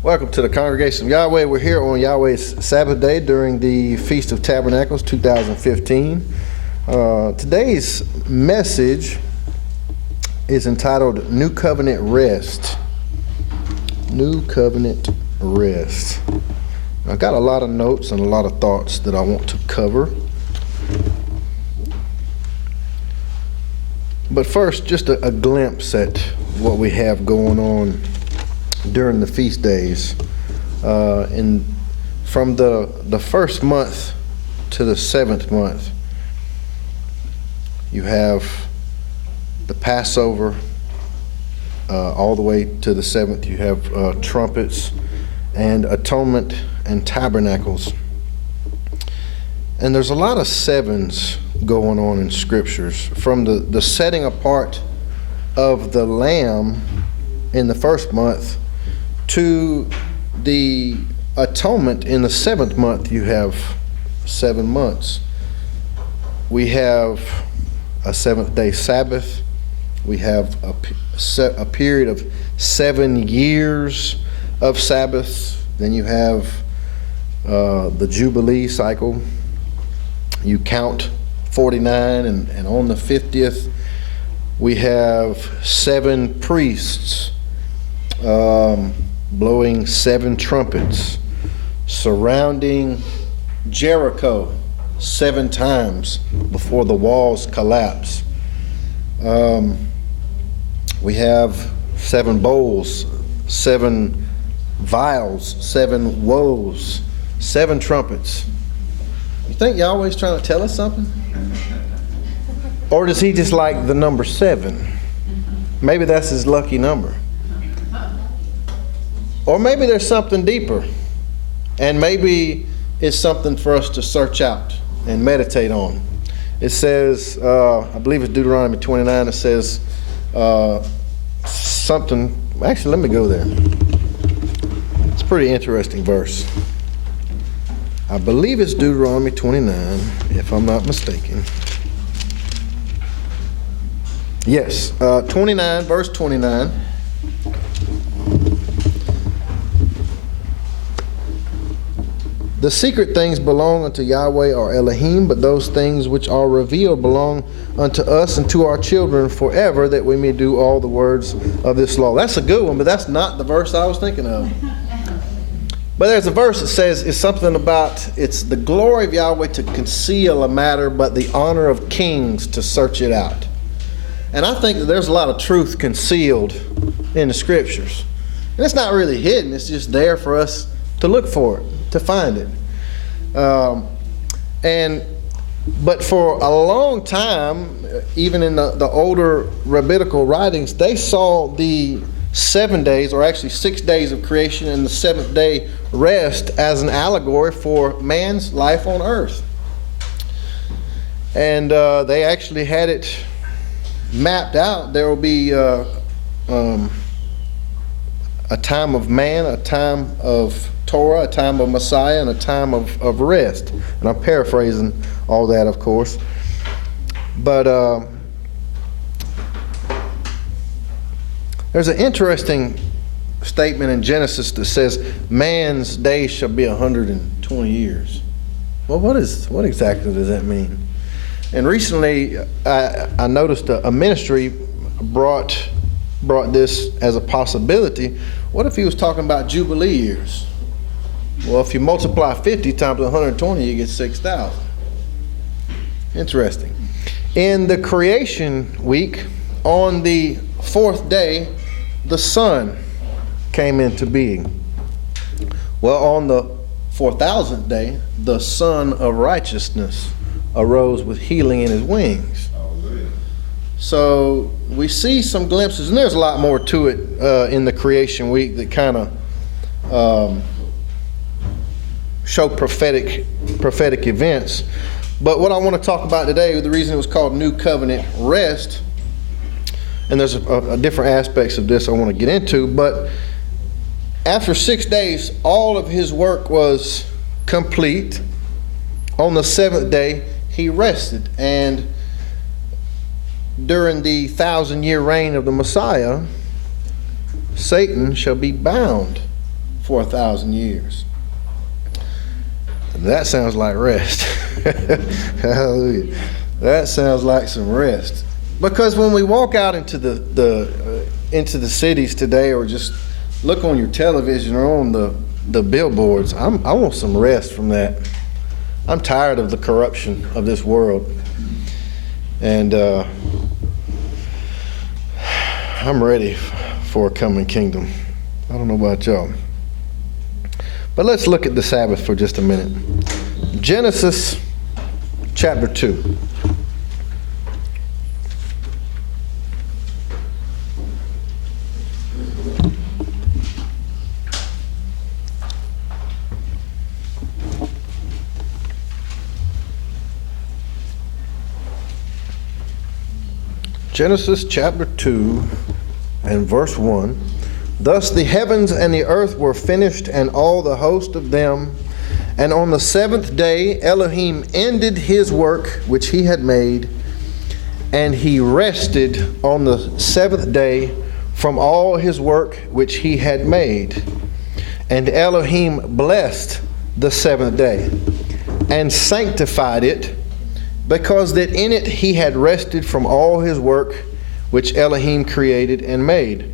Welcome to the Congregation of Yahweh. We're here on Yahweh's Sabbath day during the Feast of Tabernacles 2015. Today's message is entitled New Covenant Rest. New Covenant Rest. I've got a lot of notes and a lot of thoughts that I want to cover. But first, just a glimpse at what we have going on during the feast days. From the first month to the seventh month, you have the Passover. All the way to the seventh, you have trumpets and atonement and tabernacles. And there's a lot of sevens going on in scriptures, from the setting apart of the lamb in the first month to the atonement in the seventh month. You have 7 months. We have a seventh day Sabbath. We have a period of 7 years of Sabbath. Then you have the Jubilee cycle. You count 49, and on the 50th we have 7 priests blowing 7 trumpets, surrounding Jericho 7 times before the walls collapse. We have 7 bowls, 7 vials, 7 woes, 7 trumpets. You think Yahweh's trying to tell us something? Or does he just like the number 7? Maybe that's his lucky number. Or maybe there's something deeper, and maybe it's something for us to search out and meditate on. It says, I believe it's Deuteronomy 29, it says something. Actually, let me go there. It's a pretty interesting verse. I believe it's Deuteronomy 29, if I'm not mistaken. Yes, 29, verse 29. The secret things belong unto Yahweh or Elohim, but those things which are revealed belong unto us and to our children forever, that we may do all the words of this law. That's a good one, but that's not the verse I was thinking of. But there's a verse that says it's something about, it's the glory of Yahweh to conceal a matter, but the honor of kings to search it out. And I think that there's a lot of truth concealed in the scriptures. And it's not really hidden, it's just there for us to look for it, to find it. But for a long time, even in the older rabbinical writings, they saw the 7 days, or actually 6 days of creation and the 7th day rest, as an allegory for man's life on earth. And they actually had it mapped out. There will be a time of man, a time of Torah, a time of Messiah, and a time of rest. And I'm paraphrasing all that, of course. But there's an interesting statement in Genesis that says man's days shall be 120 years. Well, what exactly does that mean? And recently I noticed a ministry brought this as a possibility. What if he was talking about Jubilee years? Well, if you multiply 50 times 120, you get 6,000. Interesting. In the creation week, on the 4th day, the sun came into being. Well, on the 4,000th day, the Son of Righteousness arose with healing in his wings. So we see some glimpses, and there's a lot more to it in the creation week that kind of show prophetic events. But what I want to talk about today, the reason it was called New Covenant Rest, and there's different aspects of this I want to get into, but after 6 days, all of his work was complete. On the 7th day, he rested, and during the 1,000-year reign of the Messiah, Satan shall be bound for 1,000 years. That sounds like rest. Hallelujah. That sounds like some rest. Because when we walk out into the cities today, or just look on your television or on the billboards, I want some rest from that. I'm tired of the corruption of this world. And I'm ready for a coming kingdom. I don't know about y'all. But let's look at the Sabbath for just a minute. Genesis chapter 2. Genesis chapter 2 and verse 1. Thus the heavens and the earth were finished, and all the host of them. And on the seventh day Elohim ended his work which he had made, and he rested on the seventh day from all his work which he had made. And Elohim blessed the seventh day, and sanctified it, because that in it he had rested from all his work which Elohim created and made.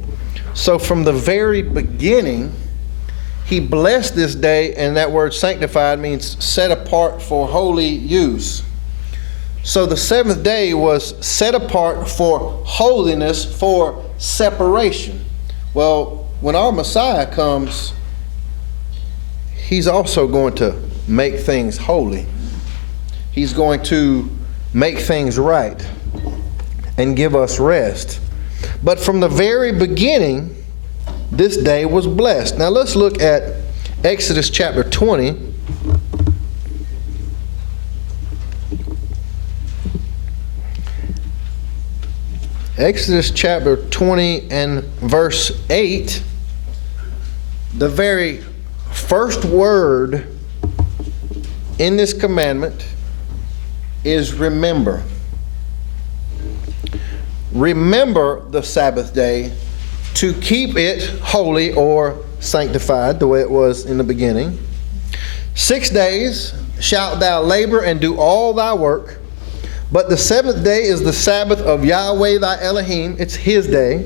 So from the very beginning, he blessed this day, and that word sanctified means set apart for holy use. So the seventh day was set apart for holiness, for separation. Well, when our Messiah comes, he's also going to make things holy. He's going to make things right and give us rest. But from the very beginning, this day was blessed. Now let's look at Exodus chapter 20. Exodus chapter 20 and verse 8. The very first word in this commandment is remember. Remember the Sabbath day to keep it holy or sanctified, the way it was in the beginning. 6 days shalt thou labor and do all thy work, but the seventh day is the Sabbath of Yahweh thy Elohim. It's his day.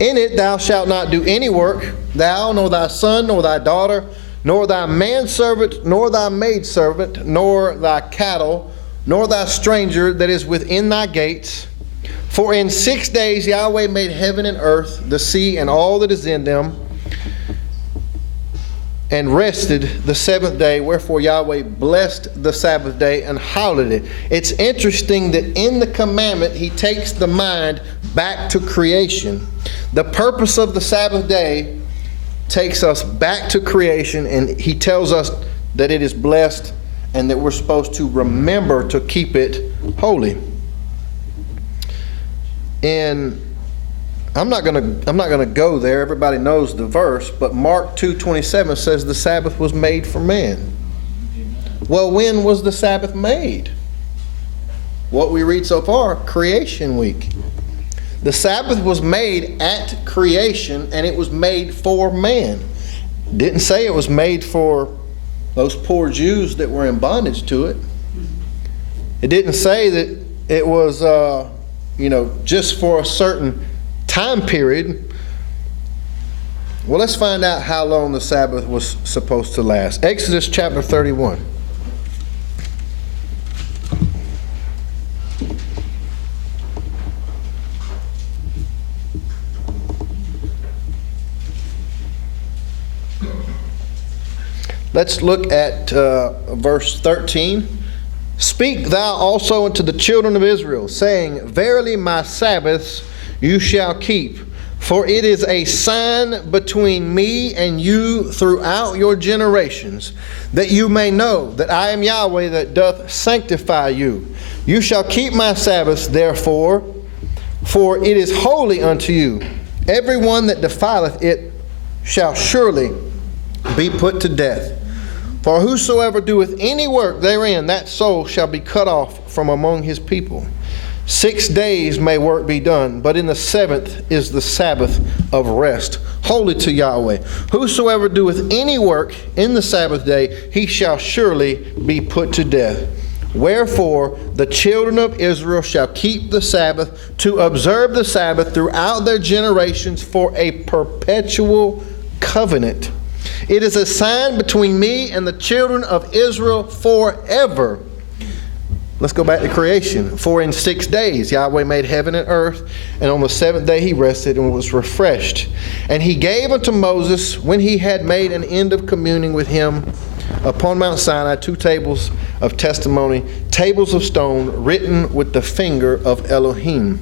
In it thou shalt not do any work, thou, nor thy son, nor thy daughter, nor thy manservant, nor thy maidservant, nor thy cattle, nor thy stranger that is within thy gates. For in 6 days Yahweh made heaven and earth, the sea, and all that is in them, and rested the seventh day. Wherefore Yahweh blessed the Sabbath day and hallowed it. It's interesting that in the commandment he takes the mind back to creation. The purpose of the Sabbath day takes us back to creation, and he tells us that it is blessed and that we're supposed to remember to keep it holy. And I'm not gonna go there. Everybody knows the verse, but Mark 2:27 says the Sabbath was made for man. Well, when was the Sabbath made? What we read so far, creation week. The Sabbath was made at creation, and it was made for man. It didn't say it was made for those poor Jews that were in bondage to it. It didn't say that it was just for a certain time period. Well, let's find out how long the Sabbath was supposed to last. Exodus chapter 31. Let's look at verse 13. Speak thou also unto the children of Israel, saying, Verily my Sabbaths you shall keep, for it is a sign between me and you throughout your generations, that you may know that I am Yahweh that doth sanctify you. You shall keep my Sabbaths, therefore, for it is holy unto you. Every one that defileth it shall surely be put to death. For whosoever doeth any work therein, that soul shall be cut off from among his people. 6 days may work be done, but in the seventh is the Sabbath of rest, holy to Yahweh. Whosoever doeth any work in the Sabbath day, he shall surely be put to death. Wherefore the children of Israel shall keep the Sabbath, to observe the Sabbath throughout their generations for a perpetual covenant. It is a sign between me and the children of Israel forever. Let's go back to creation. For in 6 days Yahweh made heaven and earth, and on the seventh day he rested and was refreshed. And he gave unto Moses, when he had made an end of communing with him upon Mount Sinai, 2 tables of testimony, tables of stone, written with the finger of Elohim.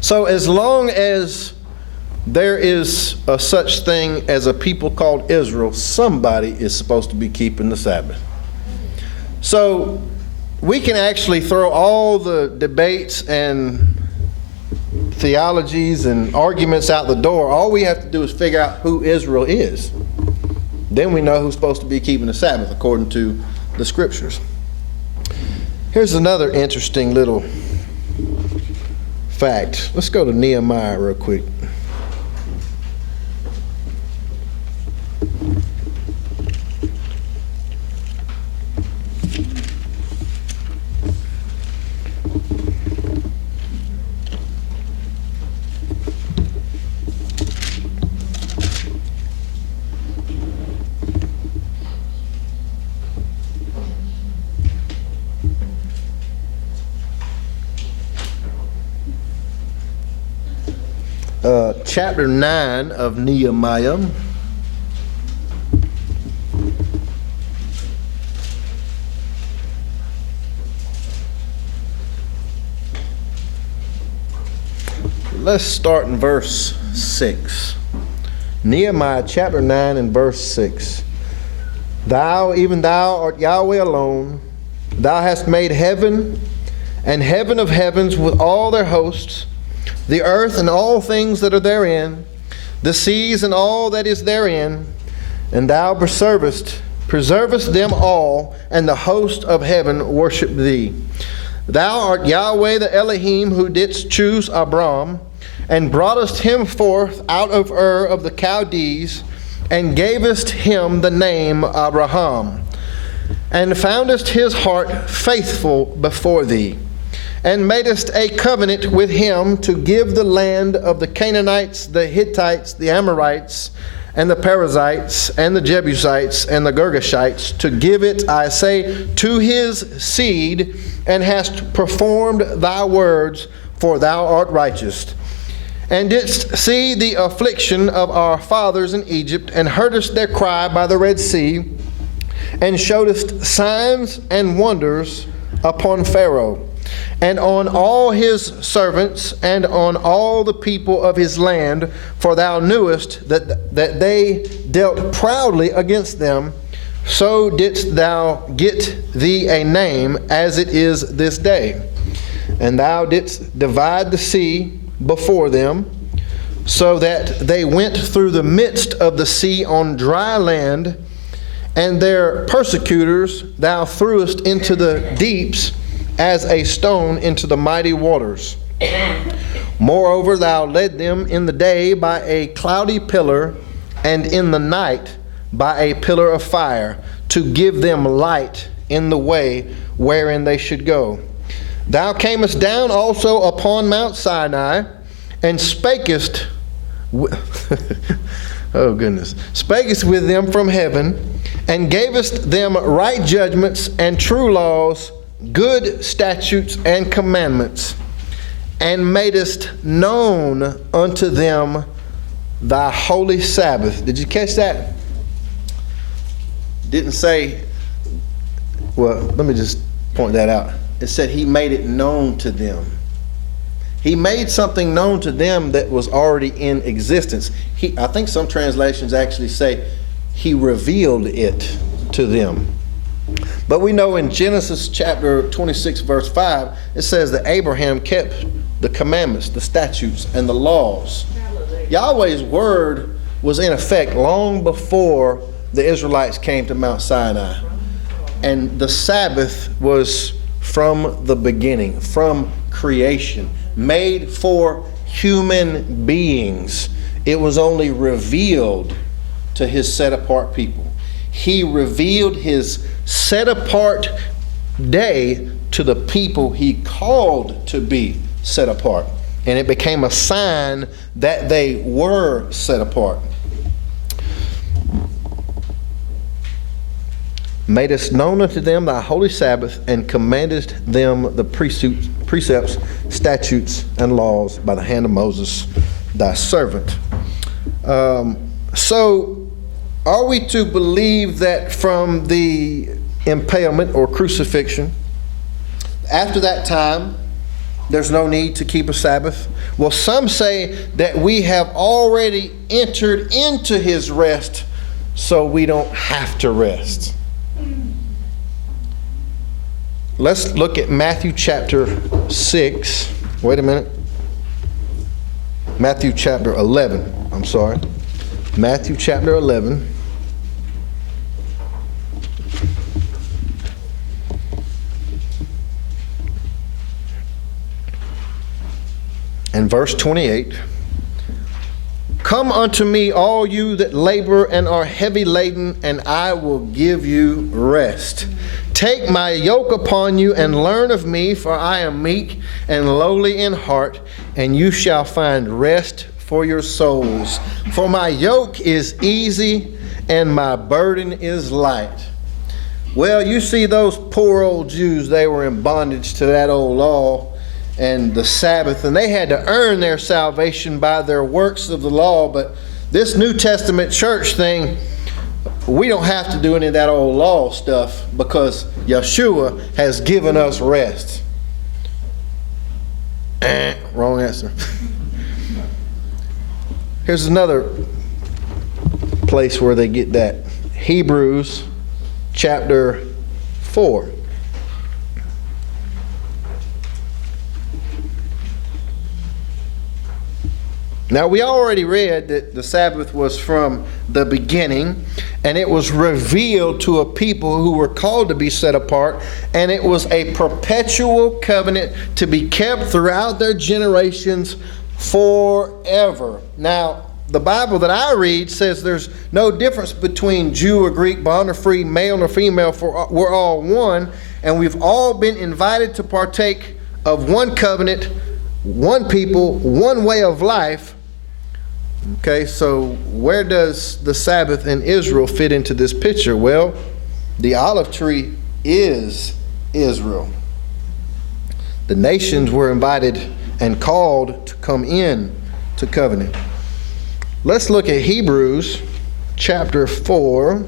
So as long as there is a such thing as a people called Israel, somebody is supposed to be keeping the Sabbath. So we can actually throw all the debates and theologies and arguments out the door. All we have to do is figure out who Israel is. Then we know who's supposed to be keeping the Sabbath according to the scriptures. Here's another interesting little fact. Let's go to Nehemiah real quick. Chapter 9 of Nehemiah. Let's start in verse 6. Nehemiah chapter 9 and verse 6. Thou, even thou, art Yahweh alone. Thou hast made heaven and heaven of heavens with all their hosts, the earth and all things that are therein, the seas and all that is therein, and thou preservest them all, and the host of heaven worship thee. Thou art Yahweh the Elohim, who didst choose Abram, and broughtest him forth out of Ur of the Chaldees, and gavest him the name Abraham, and foundest his heart faithful before thee, and madest a covenant with him to give the land of the Canaanites, the Hittites, the Amorites, and the Perizzites, and the Jebusites, and the Girgashites, to give it, I say, to his seed, and hast performed thy words, for thou art righteous. And didst see the affliction of our fathers in Egypt, and heardest their cry by the Red Sea, and showedest signs and wonders upon Pharaoh, and on all his servants, and on all the people of his land, for thou knewest that they dealt proudly against them. So didst thou get thee a name, as it is this day. And thou didst divide the sea before them, so that they went through the midst of the sea on dry land, and their persecutors thou threwest into the deeps, as a stone into the mighty waters. Moreover, thou led them in the day by a cloudy pillar, and in the night by a pillar of fire, to give them light in the way wherein they should go. Thou camest down also upon Mount Sinai, and spakest oh goodness, spakest with them from heaven, and gavest them right judgments and true laws, good statutes and commandments, and madest known unto them thy holy Sabbath. Did you catch that? Didn't say, well, let me just point that out. It said he made it known to them. He made something known to them that was already in existence. I think some translations actually say he revealed it to them. But we know in Genesis chapter 26 verse 5, it says that Abraham kept the commandments, the statutes, and the laws. Yahweh's word was in effect long before the Israelites came to Mount Sinai. And the Sabbath was from the beginning, from creation, made for human beings. It was only revealed to his set-apart people. He revealed his set-apart day to the people he called to be set apart. And it became a sign that they were set apart. Madest known unto them thy holy Sabbath, and commandest them the precepts, statutes, and laws by the hand of Moses, thy servant. So, are we to believe that from the impalement or crucifixion, after that time, there's no need to keep a Sabbath? Well, some say that we have already entered into his rest, so we don't have to rest. Let's look at Matthew chapter 6. Wait a minute. Matthew chapter 11. I'm sorry. Matthew chapter 11. And verse 28, come unto me, all you that labor and are heavy laden, and I will give you rest. Take my yoke upon you and learn of me, for I am meek and lowly in heart, and you shall find rest for your souls. For my yoke is easy and my burden is light. Well, you see those poor old Jews, they were in bondage to that old law and the Sabbath, and they had to earn their salvation by their works of the law. But this New Testament church thing, we don't have to do any of that old law stuff, because Yeshua has given us rest. Wrong answer. Here's another place where they get that. Hebrews chapter 4. Now, we already read that the Sabbath was from the beginning, and it was revealed to a people who were called to be set apart, and it was a perpetual covenant to be kept throughout their generations forever. Now, the Bible that I read says there's no difference between Jew or Greek, bond or free, male or female, for we're all one, and we've all been invited to partake of one covenant, one people, one way of life. Okay, so where does the Sabbath in Israel fit into this picture? Well, the olive tree is Israel. The nations were invited and called to come in to covenant. Let's look at Hebrews chapter 4.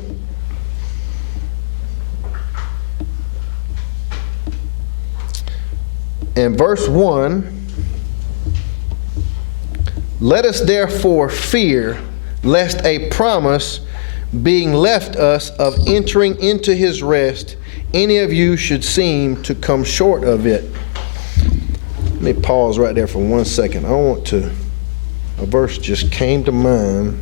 And verse 1. Let us therefore fear, lest a promise being left us of entering into his rest, any of you should seem to come short of it. Let me pause right there for 1 second. A verse just came to mind.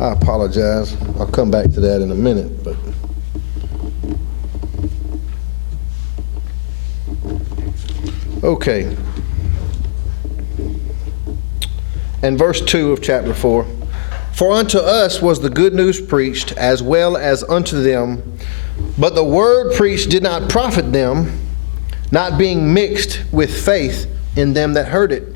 I apologize. I'll come back to that in a minute, but okay. And verse 2 of chapter 4. For unto us was the good news preached, as well as unto them, but the word preached did not profit them, not being mixed with faith in them that heard it.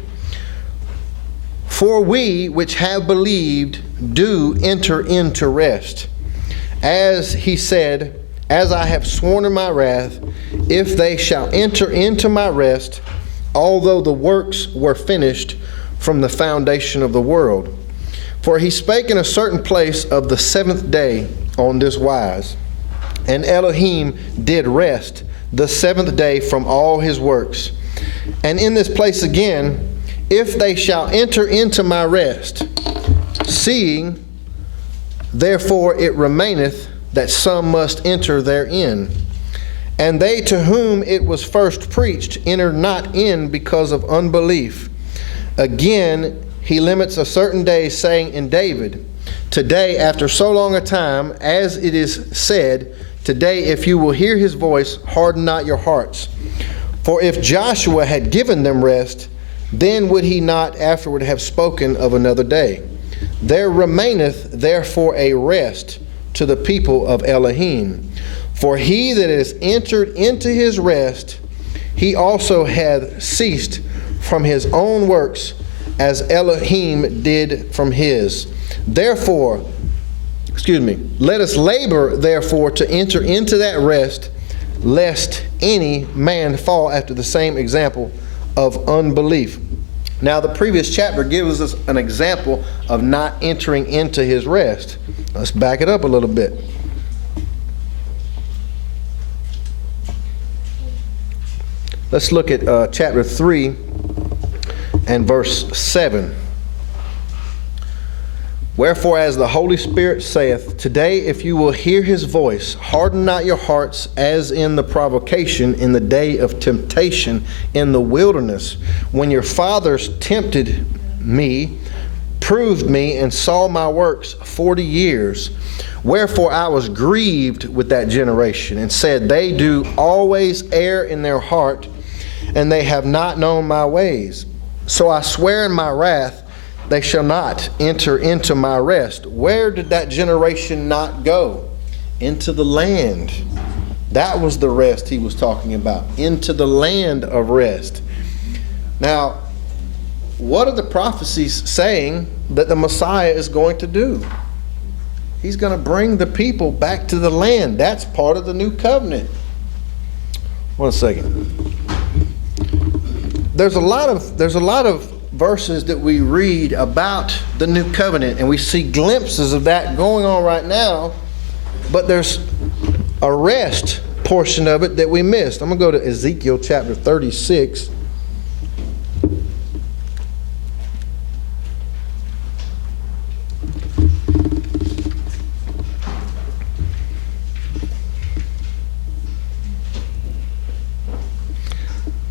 For we which have believed do enter into rest. As he said, as I have sworn in my wrath, if they shall enter into my rest, although the works were finished from the foundation of the world. For he spake in a certain place of the seventh day on this wise, and Elohim did rest the seventh day from all his works. And in this place again, if they shall enter into my rest, seeing therefore it remaineth that some must enter therein. And they to whom it was first preached entered not in because of unbelief. Again, he limits a certain day, saying in David, today, after so long a time, as it is said, today, if you will hear his voice, harden not your hearts. For if Joshua had given them rest, then would he not afterward have spoken of another day. There remaineth therefore a rest to the people of Elohim. For he that is entered into his rest, he also hath ceased from his own works, as Elohim did from his. Therefore, let us labor therefore to enter into that rest, lest any man fall after the same example of unbelief. Now, the previous chapter gives us an example of not entering into his rest. Let's back it up a little bit. Let's look at chapter 3 and verse 7. Wherefore, as the Holy Spirit saith, today if you will hear his voice, harden not your hearts as in the provocation in the day of temptation in the wilderness, when your fathers tempted me, proved me, and saw my works 40 years. Wherefore I was grieved with that generation, and said, they do always err in their heart, and they have not known my ways. So I swear in my wrath, they shall not enter into my rest. Where did that generation not go? Into the land. That was the rest he was talking about. Into the land of rest. Now, what are the prophecies saying that the Messiah is going to do? He's going to bring the people back to the land. That's part of the new covenant. One second. There's a lot of verses that we read about the new covenant, and we see glimpses of that going on right now, but there's a rest portion of it that we missed. I'm going to go to Ezekiel chapter 36.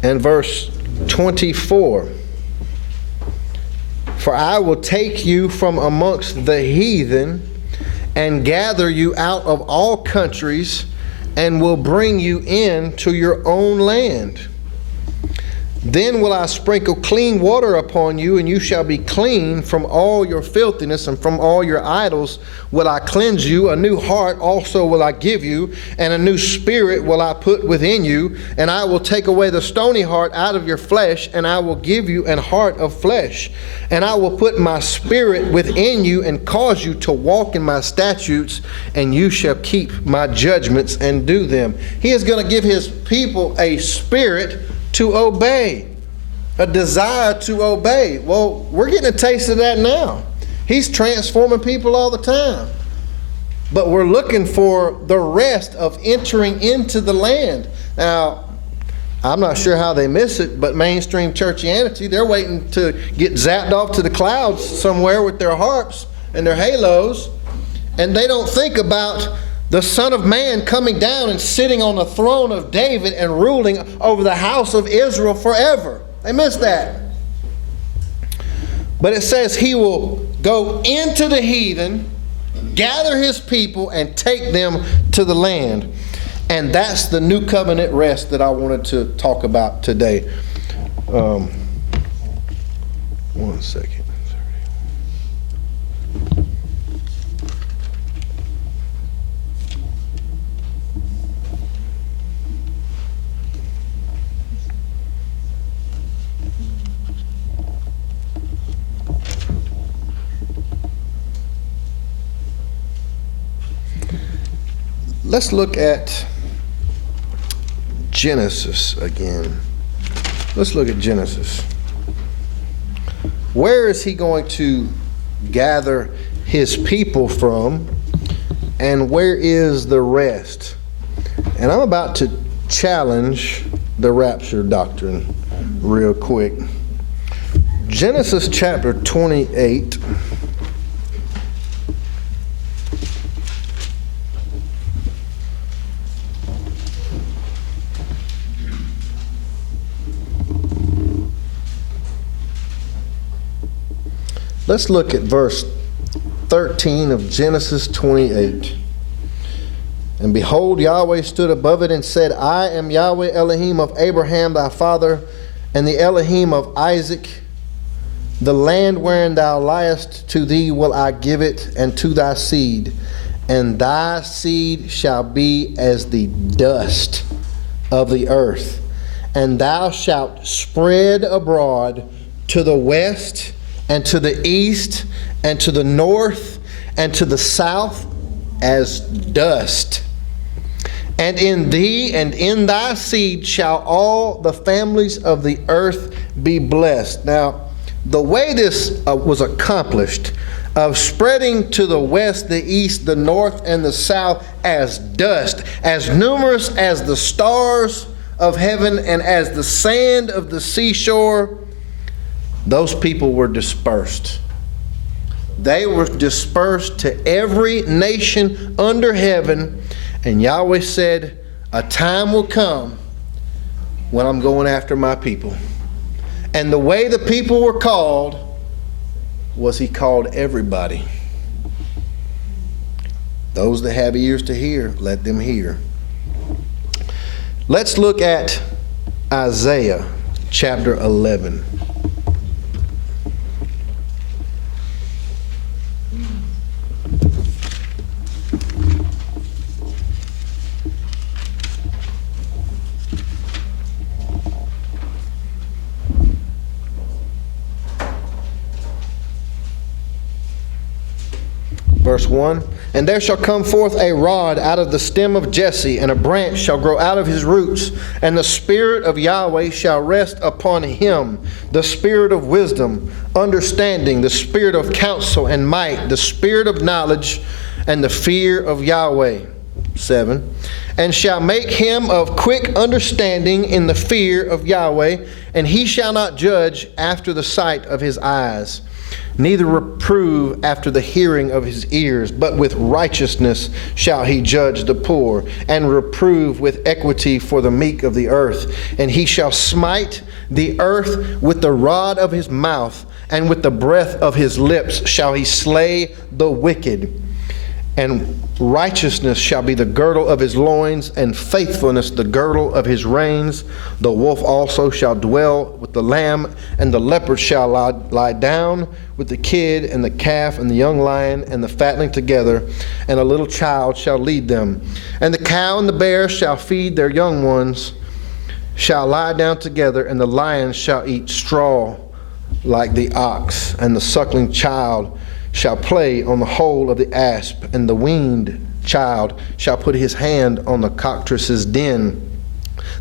And verse 24. For I will take you from amongst the heathen, and gather you out of all countries, and will bring you in to your own land. Then will I sprinkle clean water upon you, and you shall be clean from all your filthiness, and from all your idols will I cleanse you. A new heart also will I give you, and a new spirit will I put within you. And I will take away the stony heart out of your flesh, and I will give you an heart of flesh. And I will put my spirit within you, and cause you to walk in my statutes, and you shall keep my judgments and do them. He is going to give his people a spirit to obey, a desire to obey. Well, we're getting a taste of that now. He's transforming people all the time. But we're looking for the rest of entering into the land. Now, I'm not sure how they miss it, but mainstream churchianity, they're waiting to get zapped off to the clouds somewhere with their harps and their halos, and they don't think about the Son of Man coming down and sitting on the throne of David and ruling over the house of Israel forever. They miss that. But it says he will go into the heathen, gather his people, and take them to the land. And that's the new covenant rest that I wanted to talk about today. One second. Let's look at Genesis again. Let's look at Genesis. Where is he going to gather his people from, and where is the rest? And I'm about to challenge the rapture doctrine real quick. Genesis chapter 28. Let's look at verse 13 of Genesis 28. And behold, Yahweh stood above it and said, I am Yahweh Elohim of Abraham thy father, and the Elohim of Isaac. The land wherein thou liest, to thee will I give it, and to thy seed. And thy seed shall be as the dust of the earth. And thou shalt spread abroad to the west, and to the east, and to the north, and to the south, as dust. And in thee and in thy seed shall all the families of the earth be blessed. Now, the way this was accomplished, of spreading to the west, the east, the north, and the south as dust, as numerous as the stars of heaven and as the sand of the seashore, those people were dispersed. They were dispersed to every nation under heaven. And Yahweh said, a time will come when I'm going after my people. And the way the people were called was he called everybody. Those that have ears to hear, let them hear. Let's look at Isaiah chapter 11. Verse 1, and there shall come forth a rod out of the stem of Jesse, and a branch shall grow out of his roots, and the Spirit of Yahweh shall rest upon him, the Spirit of wisdom, understanding, the Spirit of counsel and might, the Spirit of knowledge, and the fear of Yahweh. 7, and shall make him of quick understanding in the fear of Yahweh, and he shall not judge after the sight of his eyes, neither reprove after the hearing of his ears, but with righteousness shall he judge the poor, and reprove with equity for the meek of the earth. And he shall smite the earth with the rod of his mouth, and with the breath of his lips shall he slay the wicked. And righteousness shall be the girdle of his loins, and faithfulness the girdle of his reins. The wolf also shall dwell with the lamb, and the leopard shall lie down with the kid, and the calf, and the young lion, and the fatling together, and a little child shall lead them. And the cow and the bear shall feed their young ones, shall lie down together, and the lion shall eat straw like the ox, and the suckling child shall play on the hole of the asp, and the weaned child shall put his hand on the cockatrice's den.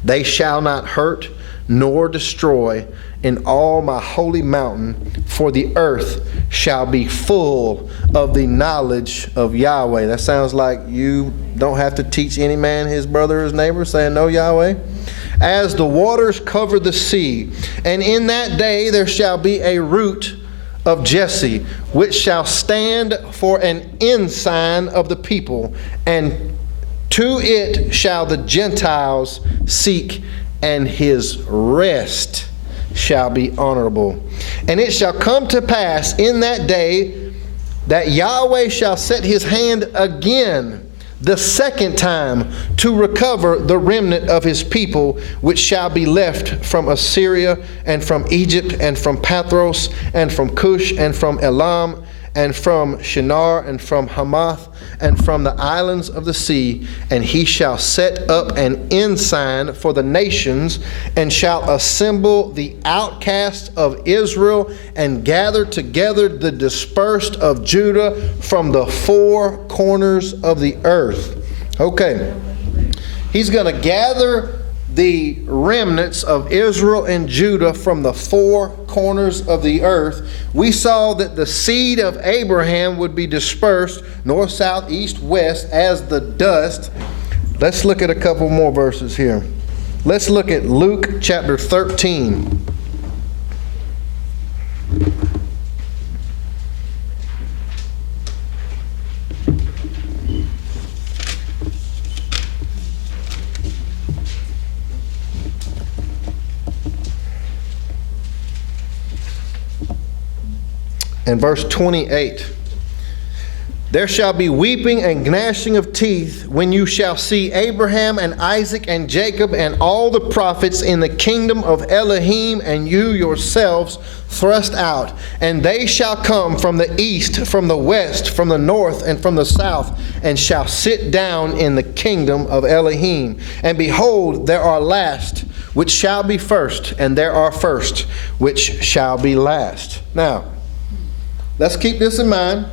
They shall not hurt nor destroy in all my holy mountain, for the earth shall be full of the knowledge of Yahweh. That sounds like you don't have to teach any man his brother or his neighbor, saying, "Know Yahweh." As the waters cover the sea, and in that day there shall be a root of Jesse, which shall stand for an ensign of the people, and to it shall the Gentiles seek, and his rest shall be honorable. And it shall come to pass in that day that Yahweh shall set his hand again the second time to recover the remnant of his people, which shall be left from Assyria, and from Egypt, and from Pathros, and from Cush, and from Elam, and from Shinar, and from Hamath, and from the islands of the sea. And he shall set up an ensign for the nations, and shall assemble the outcasts of Israel, and gather together the dispersed of Judah from the four corners of the earth. Okay. He's going to gather the remnants of Israel and Judah from the four corners of the earth. We saw that the seed of Abraham would be dispersed north, south, east, west as the dust. Let's look at a couple more verses here. Let's look at Luke chapter 13. And verse 28, there shall be weeping and gnashing of teeth when you shall see Abraham and Isaac and Jacob and all the prophets in the kingdom of Elohim, and you yourselves thrust out. And they shall come from the east, from the west, from the north, and from the south, and shall sit down in the kingdom of Elohim. And behold, there are last, which shall be first, and there are first, which shall be last. Now, let's keep this in mind.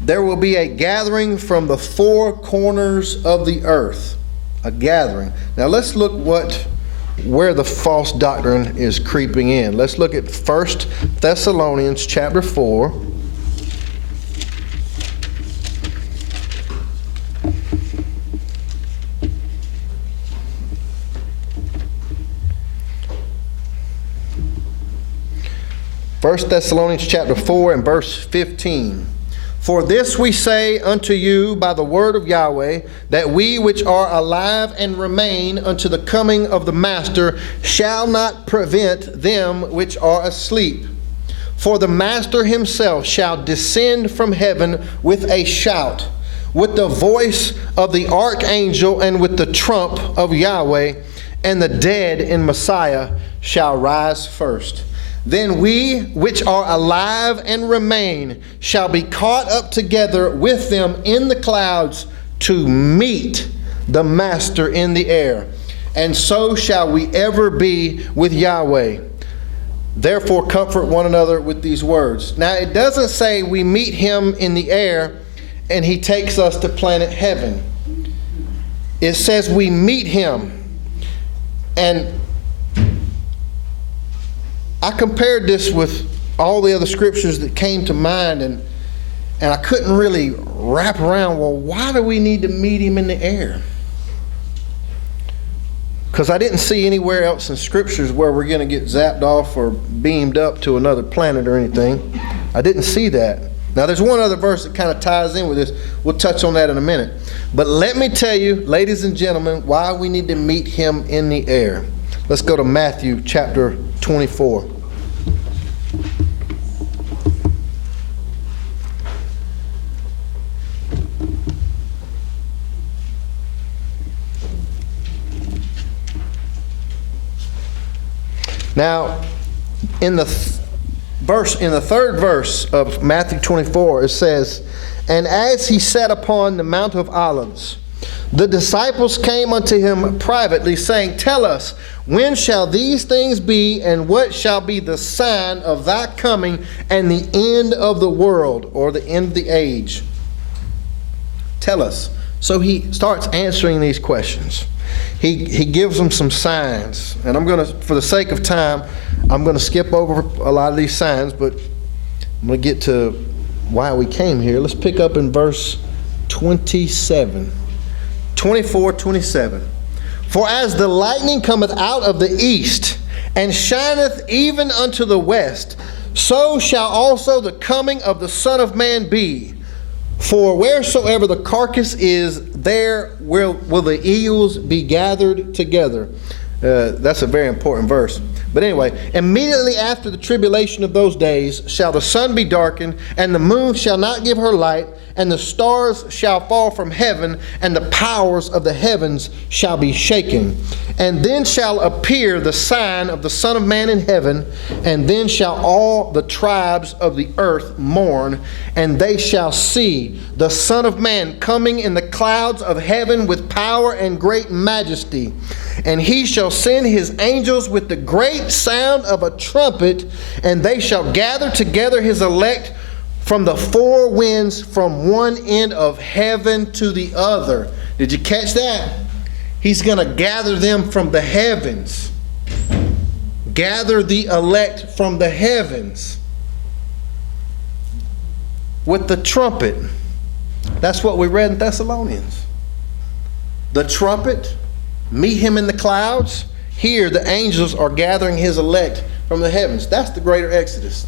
There will be a gathering from the four corners of the earth. A gathering. Now let's look where the false doctrine is creeping in. Let's look at 1 Thessalonians chapter 4. First Thessalonians chapter 4 and verse 15. For this we say unto you by the word of Yahweh, that we which are alive and remain unto the coming of the Master shall not prevent them which are asleep. For the Master himself shall descend from heaven with a shout, with the voice of the archangel, and with the trump of Yahweh, and the dead in Messiah shall rise first. Then we which are alive and remain shall be caught up together with them in the clouds to meet the Master in the air. And so shall we ever be with Yahweh. Therefore comfort one another with these words. Now it doesn't say we meet him in the air and he takes us to planet heaven. It says we meet him. And I compared this with all the other scriptures that came to mind, and I couldn't really wrap around, well, why do we need to meet him in the air? Because I didn't see anywhere else in scriptures where we're going to get zapped off or beamed up to another planet or anything. I didn't see that. Now there's one other verse that kind of ties in with this. We'll touch on that in a minute. But let me tell you, ladies and gentlemen, why we need to meet him in the air. Let's go to Matthew chapter 24. Now, in the third verse of Matthew 24, it says, and as he sat upon the Mount of Olives, the disciples came unto him privately, saying, tell us, when shall these things be, and what shall be the sign of thy coming and the end of the world, or the end of the age? Tell us. So he starts answering these questions. He gives them some signs, and I'm going to, for the sake of time, I'm going to skip over a lot of these signs, but I'm going to get to why we came here. Let's pick up in verse 27. 24:27. For as the lightning cometh out of the east, and shineth even unto the west, so shall also the coming of the Son of Man be. For wheresoever the carcass is, there will the eagles be gathered together. That's a very important verse. But anyway, immediately after the tribulation of those days shall the sun be darkened, and the moon shall not give her light, and the stars shall fall from heaven, and the powers of the heavens shall be shaken. And then shall appear the sign of the Son of Man in heaven, and then shall all the tribes of the earth mourn, and they shall see the Son of Man coming in the clouds of heaven with power and great majesty. And he shall send his angels with the great sound of a trumpet, and they shall gather together his elect from the four winds, from one end of heaven to the other. Did you catch that? He's going to gather them from the heavens. Gather the elect from the heavens with the trumpet. That's what we read in Thessalonians. The trumpet, meet him in the clouds. Here the angels are gathering his elect from the heavens. That's the greater Exodus.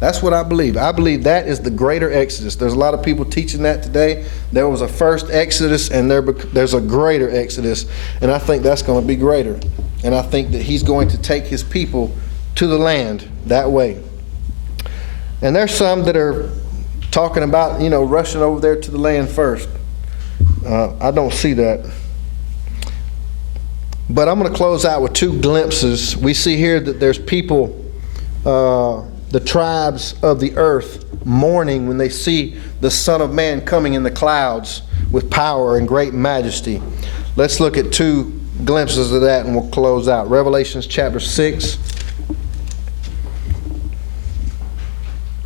That's what I believe. I believe that is the greater Exodus. There's a lot of people teaching that today. There was a first Exodus and there's a greater Exodus. And I think that's going to be greater. And I think that he's going to take his people to the land that way. And there's some that are talking about, rushing over there to the land first. I don't see that. But I'm going to close out with two glimpses. We see here that there's people, the tribes of the earth, mourning when they see the Son of Man coming in the clouds with power and great majesty. Let's look at two glimpses of that and we'll close out. Revelation chapter 6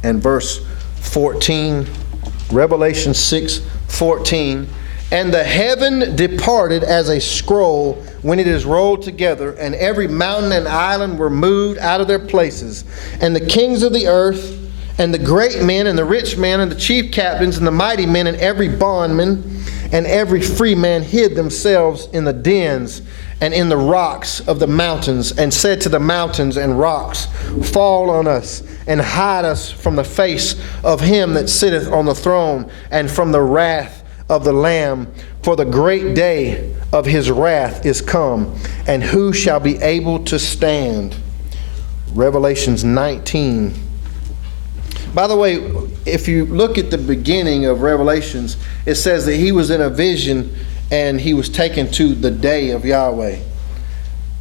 and verse 14. Revelation 6:14. And the heaven departed as a scroll when it is rolled together, and every mountain and island were moved out of their places. And the kings of the earth, and the great men, and the rich men, and the chief captains, and the mighty men, and every bondman, and every free man hid themselves in the dens and in the rocks of the mountains, and said to the mountains and rocks, fall on us, and hide us from the face of him that sitteth on the throne, and from the wrath of the Lamb, for the great day of his wrath is come, and who shall be able to stand? Revelations 19. By the way, if you look at the beginning of Revelations, it says that he was in a vision and he was taken to the day of Yahweh.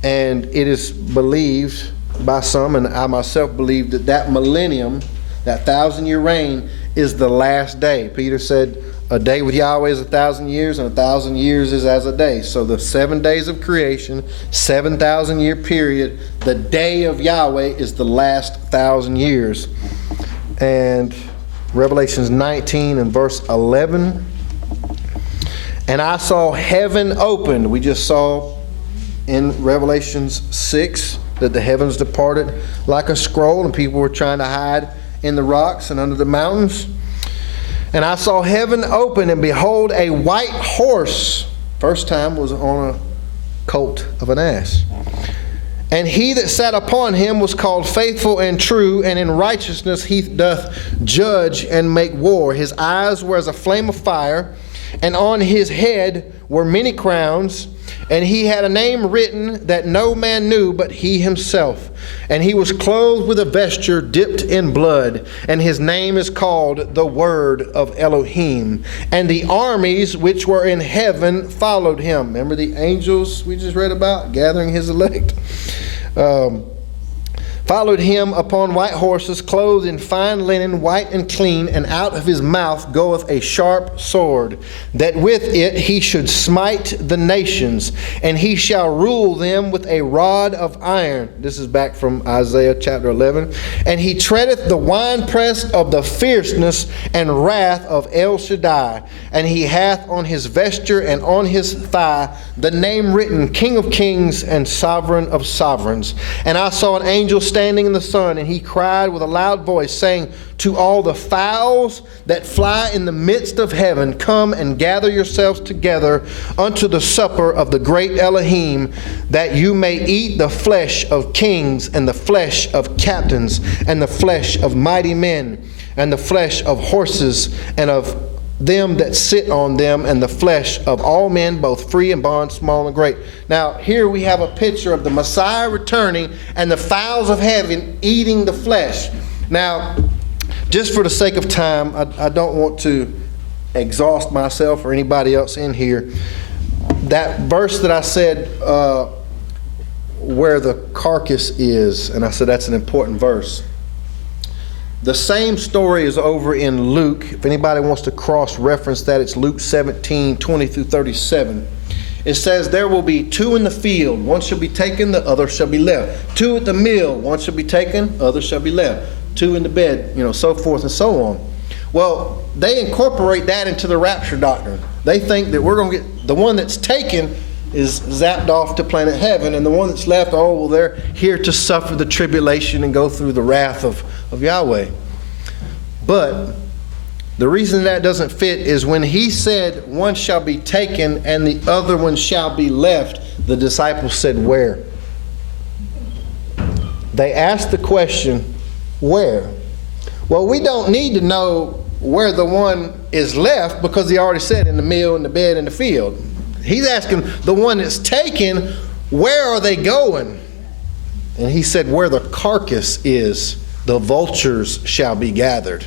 And it is believed by some, and I myself believe, that millennium, that 1,000-year reign, is the last day. Peter said, a day with Yahweh is 1,000 years, and 1,000 years is as a day. So the 7 days of creation, 7,000-year period, the day of Yahweh is the last 1,000 years. And Revelations 19 and verse 11. And I saw heaven opened. We just saw in Revelations 6 that the heavens departed like a scroll, and people were trying to hide in the rocks and under the mountains. And I saw heaven open, and behold, a white horse. First time was on a colt of an ass. And he that sat upon him was called Faithful and True, and in righteousness he doth judge and make war. His eyes were as a flame of fire, and on his head were many crowns. And he had a name written that no man knew but he himself. And he was clothed with a vesture dipped in blood. And his name is called the Word of Elohim. And the armies which were in heaven followed him. Remember the angels we just read about gathering his elect? Followed him upon white horses, clothed in fine linen, white and clean, and out of his mouth goeth a sharp sword, that with it he should smite the nations, and he shall rule them with a rod of iron. This is back from Isaiah chapter 11. And he treadeth the winepress of the fierceness and wrath of El Shaddai. And he hath on his vesture and on his thigh the name written, King of Kings and Sovereign of Sovereigns. And I saw an angel standing in the sun, and he cried with a loud voice, saying to all the fowls that fly in the midst of heaven, come and gather yourselves together unto the supper of the great Elohim, that you may eat the flesh of kings, and the flesh of captains, and the flesh of mighty men, and the flesh of horses, and of them that sit on them, and the flesh of all men, both free and bond, small and great. Now, here we have a picture of the Messiah returning and the fowls of heaven eating the flesh. Now, just for the sake of time, I don't want to exhaust myself or anybody else in here. That verse that I said, where the carcass is, and I said that's an important verse. The same story is over in Luke. If anybody wants to cross-reference that, it's Luke 17, 20 through 37. It says, there will be 2 in the field. One shall be taken, the other shall be left. 2 at the mill. One shall be taken, other shall be left. 2 in the bed, so forth and so on. Well, they incorporate that into the rapture doctrine. They think that we're going to get, the one that's taken is zapped off to planet heaven, and the one that's left, oh, well, they're here to suffer the tribulation and go through the wrath of Yahweh. But the reason that doesn't fit is when he said one shall be taken and the other one shall be left, the disciples said, where? They asked the question, where? Well, we don't need to know where the one is left because he already said in the mill, in the bed, in the field. He's asking the one that's taken, where are they going? And he said, where the carcass is, the vultures shall be gathered.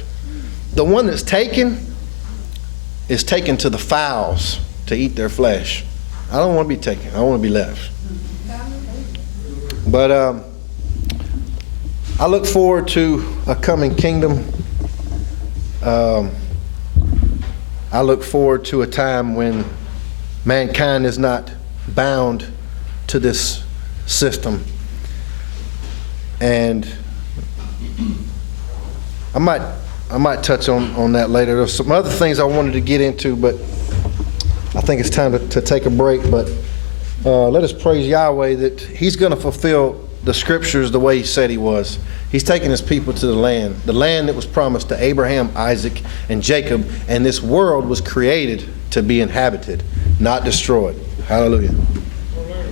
The one that's taken is taken to the fowls to eat their flesh. I don't want to be taken. I want to be left. But I look forward to a coming kingdom. I look forward to a time when mankind is not bound to this system. And I might touch on that later. There's some other things I wanted to get into, but I think it's time to take a break. But let us praise Yahweh that he's going to fulfill the scriptures the way he said he was. He's taking his people to the land that was promised to Abraham, Isaac, and Jacob, and this world was created to be inhabited, not destroyed. Hallelujah.